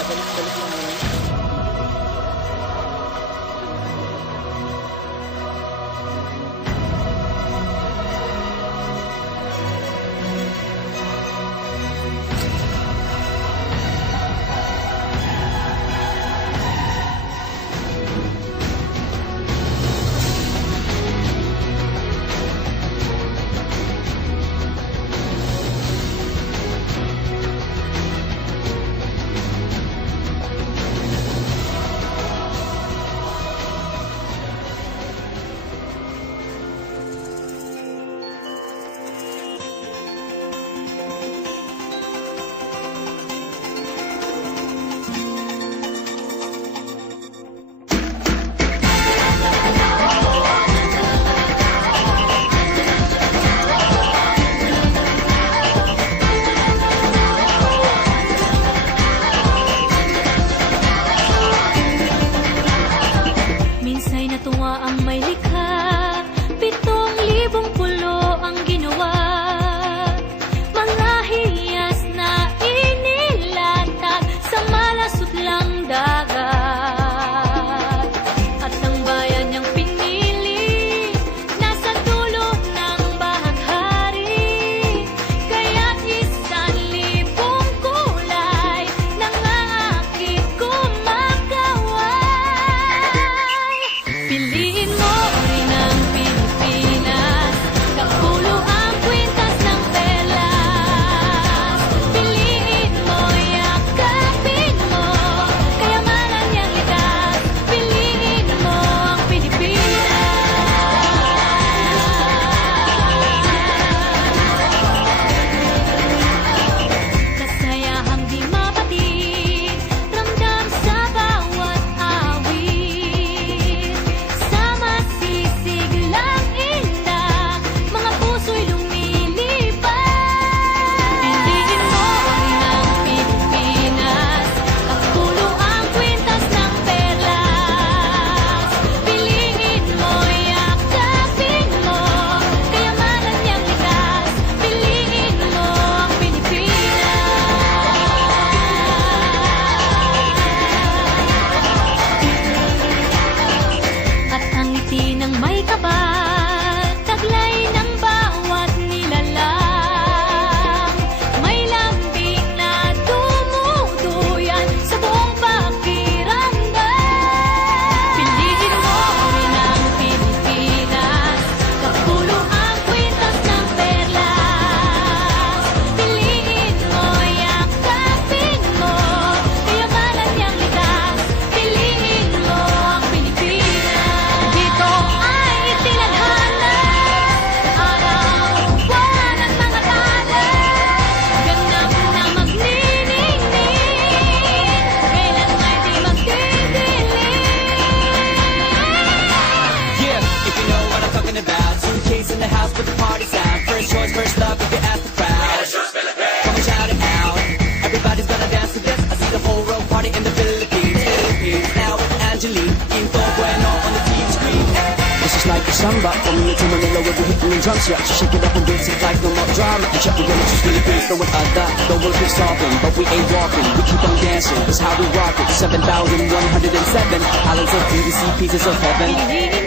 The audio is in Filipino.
Dadalik-dalik lang yun. Minsa'y natuwa ang may likha, 7,000 pulo ang ginawa. Mga hiyas na inilatag sa malasot lang dagat. At ang bayan niyang pinili, nasa dulo ng bahaghari. Kaya't 1,000 kulay nangangakit kumakaway. Piliin mo rin ang Pilipinas, kapulo ang kwintas ng perlas. Piliin mo, yakapin mo, kayamanan niyang likas. Piliin mo ang Pilipinas. Kasayahang di mapatid, ramdam sa bawat awit. Sa masisiglang indak, mga puso'y lumilipad. Piliin mo rin ang Pilipinas, kapulo ang kwintas ng perlas. Piliin mo, yakapin mo, kayamanan niyang likas. Piliin mo ang Pilipinas. At ang ngiti ng may kapal, taglay ng bawat nilalang. May lambing na dumuduyan sa buong pakiramdam. Piliin mo rin ang Pilipinas, kapulo ang kwintas ng perlas. Piliin mo, yakapin mo, kayamanan niyang likas. Piliin mo ang Pilipinas. Dito ay tinadhana, araw, buwan at mga tala. Ganap na magniningning, kailan may di magdidilim. Yeah, if you know what I'm talking about. Suitcase in the house with the party sound. First choice, first love, if you ask the crowd. Come and shout it out. Everybody's gonna dance to this. I see the whole road party in the Philippines. Now with Angeline, Info Bueno on the TV screen. This is like a samba, from here to Manila with the hitting and drums. Yeah, so shake it up and dance it like no more drama. And check, we're gonna choose Philippines, throw it at that. Don't work is talking, but we ain't walking. We keep on dancing, that's how we rock it. 7,107 islands of PVC pieces of heaven. Piliin